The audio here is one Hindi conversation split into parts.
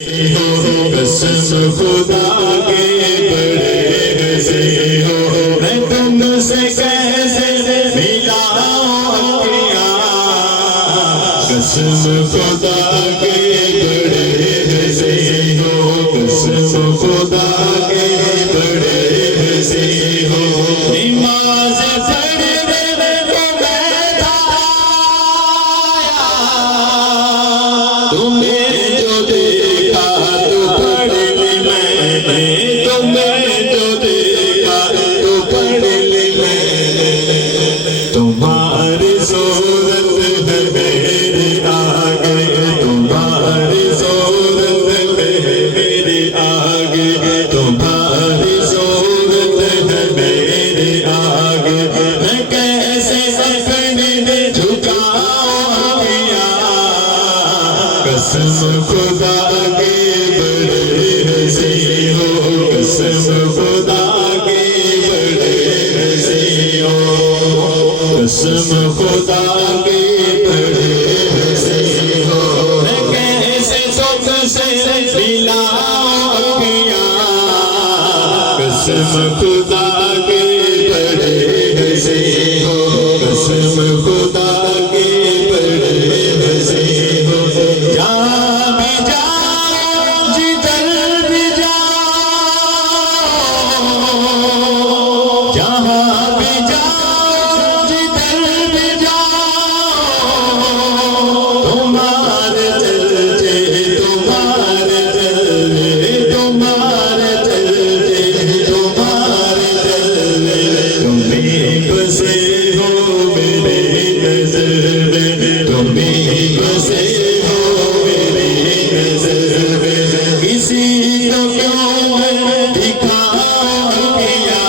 कसम खुदा के बड़े से हो, मैं तुमसे कैसे मिलाऊं अखियां। कसम खुदा के बड़े से हो, कसम खुदा के बड़े से हो। नमाज़ पढ़ने को बैठा तुम्हें जो देखा तो पढ़ ली मैंने, तुम्हें जो देखा तो पढ़ ली मैंने। तुम्हारी सूरत है मेरे आगे, तुम्हारी सूरत है मेरे आगे, तुम्हारी सूरत है मेरे आगे। मैं कैसे अपने झुकाऊं अखियां। कसम खुदा के बड़े से हो, कसम खुदा के बड़े से हो, कसम खुदा के बड़े से हो। मैं कैसे तुमसे मिलाऊं अखियां। कसम खुदा के बड़े से हो, कसम खुदा के बड़े से हो। जहाँ भी जाओ जिधर भी जाओ, जहाँ भी जाओ जिधर भी जाओ, तुम्हारे चलते तुम्हारे चलते तुम्हारे चलते तुम्हारे चलते। तुम ही बसे हो मेरे नज़र में, तुम ही बसे हो मेरी नज़र में। किसी को क्यों मैं दिखाऊं अखियां।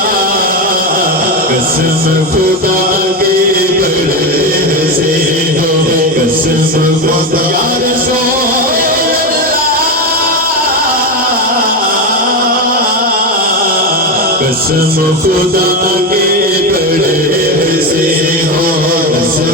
कसम खुदा के बड़े से हो, कसम खुदा या रसूल अल्लाह। कसम खुदा के बड़े से हो, कसम